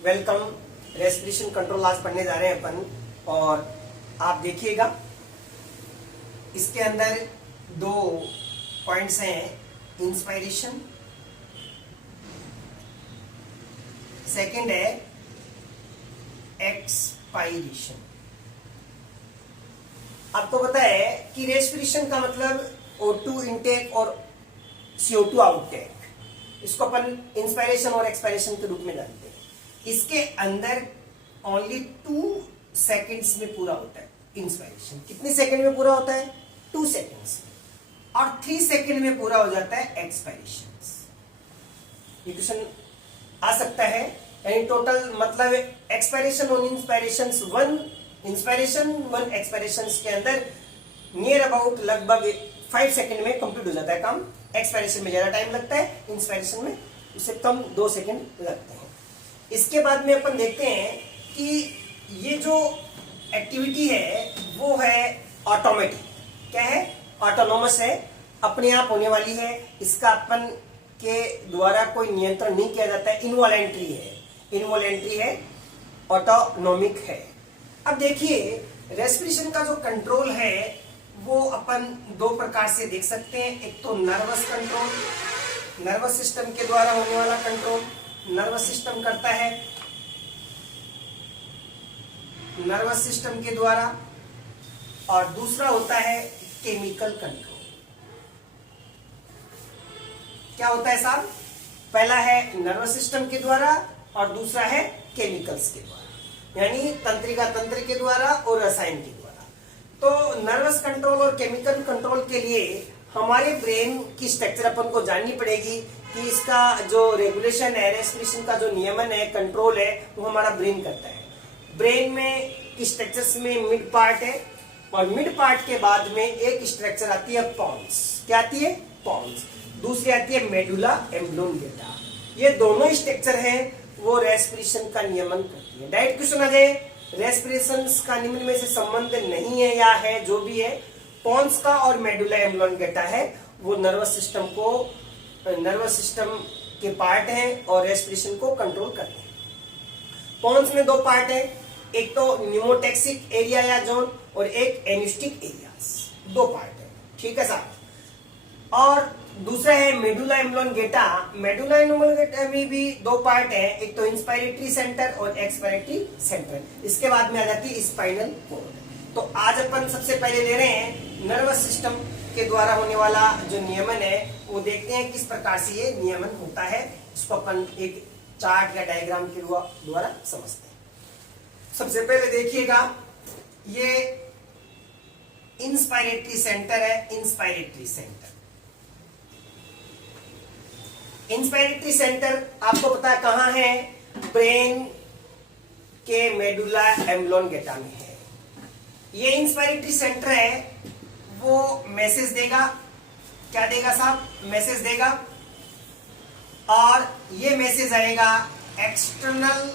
Welcome. Respiration control आज पढ़ने जा रहे हैं अपन, और आप देखिएगा इसके अंदर दो पॉइंट्स हैं, इंस्पायरेशन, सेकंड है एक्सपायरेशन। आपको पता है कि रेस्पिरेशन का मतलब O2 इनटेक और CO2 आउटटेक, इसको अपन इंस्पायरेशन और एक्सपायरेशन के रूप में जानते हैं। इसके अंदर ओनली 2 सेकेंड्स में पूरा होता है इंस्पायरेशन। कितने सेकंड में पूरा होता है? 2 सेकेंड्स में। और 3 सेकंड में पूरा हो जाता है एक्सपायरेशन। ये क्वेश्चन आ सकता है, यानी टोटल मतलब एक्सपायरेशन और इंस्पायरेशन 1 इंस्पायरेशन 1 एक्सपायरेशन के अंदर नियर अबाउट लगभग 5 सेकंड में कंप्लीट हो जाता है काम। एक्सपायरेशन में ज्यादा टाइम लगता है, इंस्पायरेशन में उससे कम 2 सेकंड लगते हैं। इसके बाद में अपन देखते हैं कि ये जो एक्टिविटी है वो है ऑटोमेटिक। क्या है? ऑटोनोमस है, अपने आप होने वाली है। इसका अपन के द्वारा कोई नियंत्रण नहीं किया जाता है। इनवॉलेंट्री है, ऑटोनोमिक है। अब देखिए रेस्पिरेशन का जो कंट्रोल है वो अपन 2 प्रकार से देख सकते हैं। एक तो नर्वस कंट्रोल, नर्वस सिस्टम के द्वारा होने वाला कंट्रोल, नर्वस सिस्टम करता है नर्वस सिस्टम के द्वारा, और दूसरा होता है केमिकल कंट्रोल। क्या होता है साहब? पहला है नर्वस सिस्टम के द्वारा और दूसरा है केमिकल्स के द्वारा, यानी तंत्रिका तंत्र के द्वारा और रसायन के द्वारा। तो नर्वस कंट्रोल और केमिकल कंट्रोल के लिए हमारे ब्रेन की स्ट्रक्चर अपन को जाननी पड़ेगी कि इसका जो रेगुलेशन है, रेस्पिरेशन का जो नियमन है, कंट्रोल है, वो हमारा ब्रेन करता है। ब्रेन में स्ट्रक्चर्स में मिड पार्ट है, और मिड पार्ट के बाद में एक स्ट्रक्चर आती है पॉन्स। क्या आती है? पॉन्स। दूसरी आती है मेडुला एम्ब्लोंगेटा। ये दोनों स्ट्रक्चर हैं वो रेस्पिरेशन का नियमन करती है। डायरेक्ट क्वेश्चन आ जाए, रेस्पिरेशन का निम्न में से संबंध नहीं है या है, जो भी है, पॉन्स का और मेडुला एम्ब्लोंगेटा है, वो नर्वस सिस्टम के पार्ट हैं और रेस्पिरेशन को कंट्रोल करते हैं। पॉन्स में 2 पार्ट है, एक तो न्यूमोटैक्सिक एरिया या जोन और एक एनुस्टिक एरियाज। 2 पार्ट है, ठीक है साहब। और दूसरा है मेडुला एम्ब्लोंगेटा। मेडुला एम्ब्लोंगेटा में भी 2 पार्ट है, एक तो इंस्पायरेटरी सेंटर और एक्सपायरेटरी सेंटर। इसके बाद में आ जाती है स्पाइनल कॉर्ड। तो आज अपन सबसे पहले ले रहे हैं नर्वस सिस्टम के द्वारा होने वाला जो नियमन है, वो देखते हैं किस प्रकार से ये नियमन होता है। इसको अपन एक चार्ट या डायग्राम के द्वारा समझते हैं। सबसे पहले देखिएगा, ये इंस्पायरेटरी सेंटर है। इंस्पायरेटरी सेंटर आपको पता है कहां है? ब्रेन के मेडुला एम्ब्लोंगेटा में है। ये इंस्पायरेटरी सेंटर है, वो मैसेज देगा। क्या देगा साहब? मैसेज देगा, और ये मैसेज आएगा एक्सटर्नल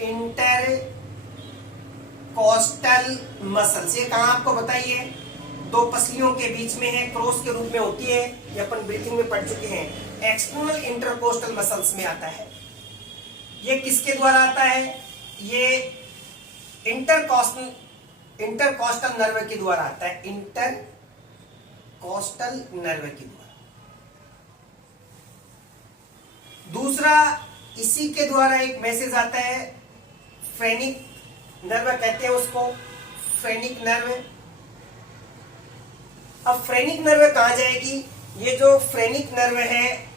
इंटरकोस्टल मसल्स। ये कहां आपको बताइए? 2 पसलियों के बीच में है, क्रॉस के रूप में होती है। ये अपन ब्रीथिंग में पढ़ चुके हैं। एक्सटर्नल इंटरकोस्टल मसल्स में आता है। ये किसके द्वारा आता है? ये इंटरकोस्टल नर्व के द्वारा आता है। इंटरकोस्टल नर्व के द्वारा। दूसरा, इसी के द्वारा एक मैसेज आता है, फ्रेनिक नर्व कहते हैं उसको, फ्रेनिक नर्व। अब फ्रेनिक नर्व कहां जाएगी? ये जो फ्रेनिक नर्व है,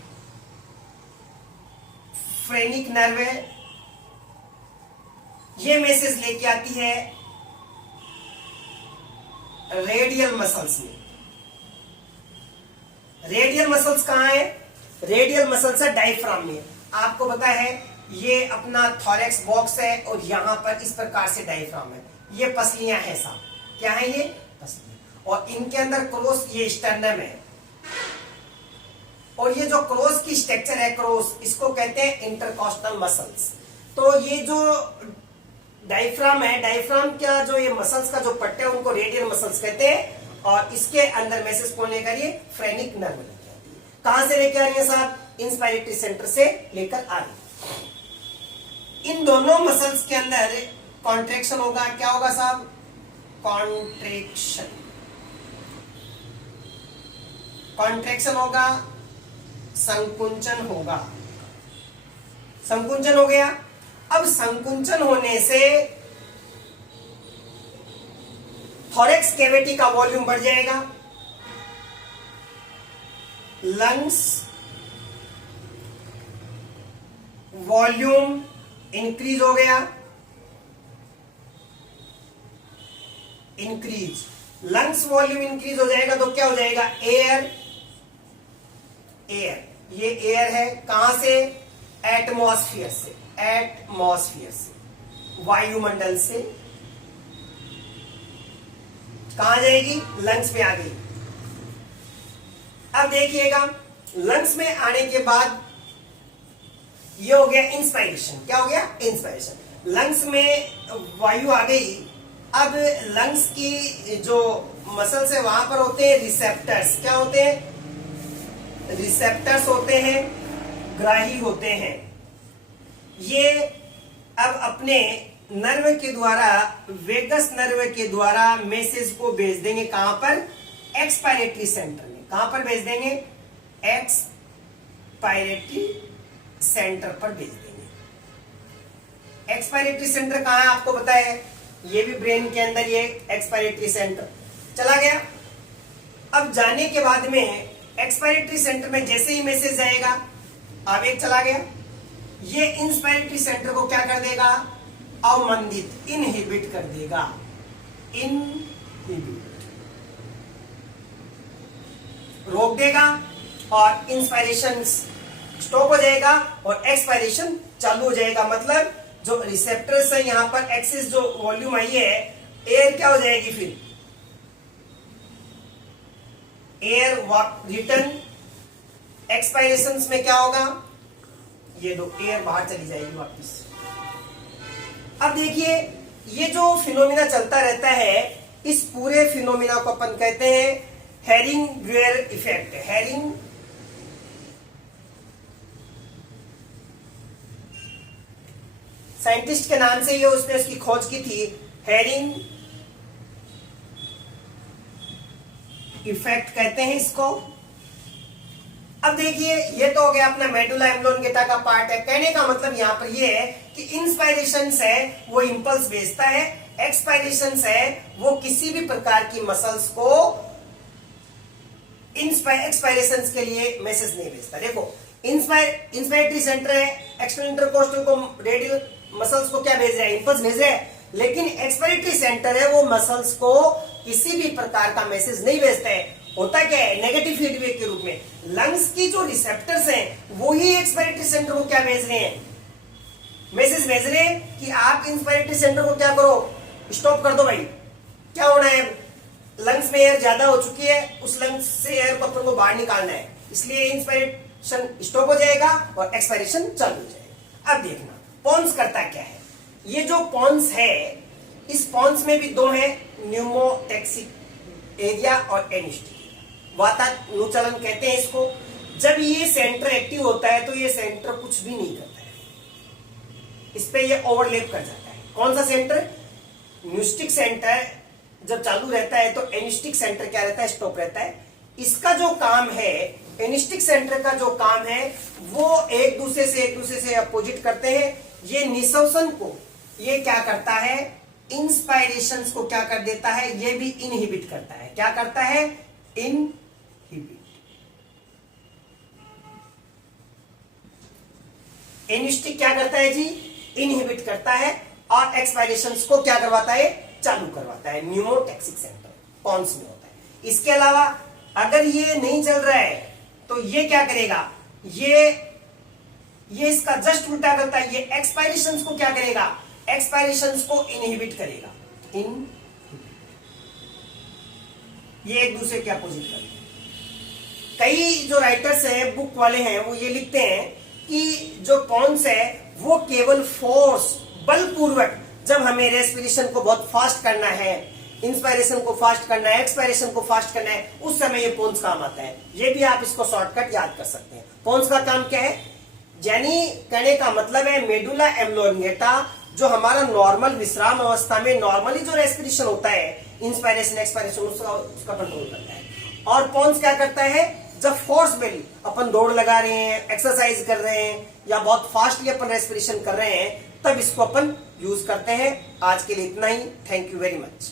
फ्रेनिक नर्व ये मैसेज लेके आती है रेडियल मसल्स में। रेडियल मसल्स कहां है? रेडियल मसल्स है डायफ्राम में। आपको पता है ये अपना थॉरेक्स बॉक्स है, और यहां पर इस प्रकार से डायफ्राम है। ये पसलियां हैं साहब। क्या है ये? पसलियां। और इनके अंदर क्रॉस, ये स्टर्नम है, और ये जो क्रॉस की स्ट्रक्चर है, क्रॉस, इसको कहते हैं इंटरकोस्टल मसल्स। तो ये जो डायफ्राम है, डायफ्राम का जो ये मसल्स का जो पट्टे है उनको रेडियल मसल्स कहते हैं, और इसके अंदर मैसेज कौन लेकर आ रही है? फ्रेनिक नर्व लेकर आ रही है। कहां से लेकर आ रही है साहब? इंस्पायरेटरी सेंटर से लेकर आ रही है। इन दोनों मसल्स के अंदर कॉन्ट्रेक्शन होगा। क्या होगा साहब? कॉन्ट्रेक्शन। कॉन्ट्रेक्शन होगा, संकुंचन होगा। संकुंचन हो गया। अब संकुंचन होने से थोरेक्स कैविटी का वॉल्यूम बढ़ जाएगा, लंग्स वॉल्यूम इंक्रीज हो गया। इंक्रीज, लंग्स वॉल्यूम इंक्रीज हो जाएगा तो क्या हो जाएगा? एयर। एयर, ये एयर है कहां से? एटमॉस्फेयर से। एटमॉस्फेयर से, वायुमंडल से कहां जाएगी? लंग्स में आ गई। अब देखिएगा, लंग्स में आने के बाद ये हो गया इंस्पायरेशन। क्या हो गया? इंस्पायरेशन। लंग्स में वायु आ गई। अब लंग्स की जो मसल्स है वहां पर होते हैं रिसेप्टर्स। क्या होते हैं? रिसेप्टर्स होते हैं, ग्राही होते हैं। ये अब अपने नर्व के द्वारा, वेगस नर्व के द्वारा मैसेज को भेज देंगे। कहां पर? एक्सपायरेटरी सेंटर में। कहां पर भेज देंगे? एक्सपायरेटरी सेंटर पर भेज देंगे। एक्सपायरेटरी सेंटर कहां है आपको पता है? ये भी ब्रेन के अंदर ये एक्सपायरेटरी सेंटर चला गया। अब जाने के बाद में एक्सपायरेटरी सेंटर में जैसे ही मैसेज जाएगा, आवेग चला गया, ये इंस्पायरेटरी सेंटर को क्या कर देगा? अवमंदित, इनहिबिट कर देगा। इनहिबिट, रोक देगा और इंस्पायरेशन स्टॉप हो जाएगा और एक्सपायरेशन चालू हो जाएगा। मतलब जो रिसेप्टर्स है यहां पर एक्सिस जो वॉल्यूम आई है, एयर क्या हो जाएगी? फिर एयर रिटर्न। एक्सपायरेशन में क्या होगा? ये दो एयर बाहर चली जाएगी वापस। अब देखिए, ये जो फिनोमिना चलता रहता है, इस पूरे फिनोमिना को अपन कहते हैं हेरिंग ब्यूअर इफेक्ट। हेरिंग साइंटिस्ट के नाम से ये उसने उसकी खोज की थी, हेरिंग इफेक्ट कहते हैं इसको। अब देखिए, ये तो हो गया अपना मेडुला एम्ब्लोंगेटा का पार्ट है। कहने का मतलब यहां पर ये है कि इंस्पायरेशन है वो इंपल्स भेजता है, एक्सपायरेशन है वो किसी भी प्रकार की मसल्स को एक्सपायरेशन के लिए मैसेज नहीं भेजता। देखो, इंस्पायरेटरी सेंटर है, एक्सटर्नल इंटरकोस्टल को, रेडियल मसल्स को क्या भेज रहा है? इंपल्स भेज रहा है। लेकिन एक्सपायरेटरी सेंटर है वो मसल्स को किसी भी प्रकार का मैसेज नहीं भेजता है। होता क्या है? नेगेटिव फीडबैक के रूप में लंग्स की जो रिसेप्टर्स हैं वो ही एक्सपायरेटरी सेंटर को क्या भेज रहे हैं? मैसेज भेज रहे हैं कि आप इंस्पायरेटरी सेंटर को क्या करो? स्टॉप कर दो भाई। क्या होना है? लंग्स में एयर ज्यादा हो चुकी है, उस लंग्स से एयर को अपन को बाहर निकालना है, इसलिए इंस्पायरेशन स्टॉप हो जाएगा और एक्सपायरेशन चालू हो जाएगा। अब देखना पॉन्स करता क्या है। ये जो पॉन्स है, इस पॉन्स में भी दो है, न्यूमोटैक्सिक एरिया और एनिस्टिक एरिया, वातानुचलन कहते हैं इसको। जब ये सेंटर एक्टिव होता है तो ये सेंटर कुछ भी नहीं करता है, इस पे ये ओवरलैप कर जाता है। कौन सा सेंटर? न्यूस्टिक सेंटर जब चालू रहता है तो एनिस्टिक सेंटर क्या रहता है? स्टॉप रहता है। इसका जो काम है, एनिस्टिक सेंटर का जो काम है वो एक दूसरे से अपोजिट करते हैं। ये निःश्वसन को ये क्या करता है? इंस्पायरेशंस को क्या कर देता है? ये भी इनहिबिट करता है। क्या करता है? इनहिबिट। एनिस्टिक क्या करता है जी? इनहिबिट करता है और एक्सपायरेशंस को क्या करवाता है? चालू करवाता है। न्यूमोटैक्सिक सेंटर पॉन्स में होता है। इसके अलावा अगर ये नहीं चल रहा है तो ये क्या करेगा? ये इसका जस्ट उल्टा करता है। ये एक्सपायरेशंस को क्या करेगा? एक्सपायरेशंस को इनहिबिट करेगा। ये एक दूसरे के अपोजिट करते हैं। कई जो राइटर्स हैं, बुक वाले हैं, वो ये लिखते हैं कि जो पॉन्स है वो केवल फोर्स, बलपूर्वक, जब हमें रेस्पिरेशन को बहुत फास्ट करना है इंस्पायरेशन को फास्ट करना है, एक्सपायरेशन को फास्ट करना है, उस समय ये पोन्स काम आता है। ये भी आप इसको शॉर्टकट याद कर सकते हैं। पोन्स का काम क्या है, यानी कहने का मतलब है मेडुला एब्लोंगेटा जो हमारा नॉर्मल विश्राम अवस्था में नॉर्मली जो रेस्पिरेशन होता है, इंस्पायरेशन एक्सपायरेशन, उसका कंट्रोल करता है। और पोन्स क्या करता है, जब फोर्सफुली अपन दौड़ लगा रहे हैं, एक्सरसाइज कर रहे हैं या बहुत फास्टली अपन रेस्पिरेशन कर रहे हैं, तब इसको अपन यूज करते हैं। आज के लिए इतना ही। Thank you very much.